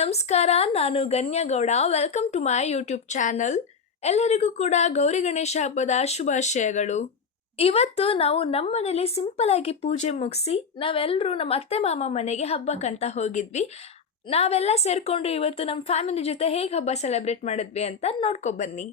ನಮಸ್ಕಾರ. ನಾನು ಗನ್ಯ Gowda. Welcome to my YouTube channel. ಎಲ್ಲರಿಗೂ ಕೂಡ ಗೌರಿ ಗಣೇಶ ಹಬ್ಬದ ಶುಭಾಶಯಗಳು. ಇವತ್ತು ನಾವು ನಮ್ಮ ಮನೇಲಿ ಸಿಂಪಲ್ ಆಗಿ ಪೂಜೆ ಮುಗಿಸಿ ನಾವೆಲ್ಲರೂ ನಮ್ಮ ಅತ್ತೆ ಮಾಮ ಮನೆಗೆ ಹಬ್ಬಕ್ಕಂತ ಹೋಗಿದ್ವಿ. ನಾವೆಲ್ಲ ಸೇರ್ಕೊಂಡು ಇವತ್ತು ನಮ್ಮ ಫ್ಯಾಮಿಲಿ ಜೊತೆ ಹೇಗೆ ಹಬ್ಬ ಸೆಲೆಬ್ರೇಟ್ ಮಾಡಿದ್ವಿ ಅಂತ ನೋಡ್ಕೊ ಬನ್ನಿ.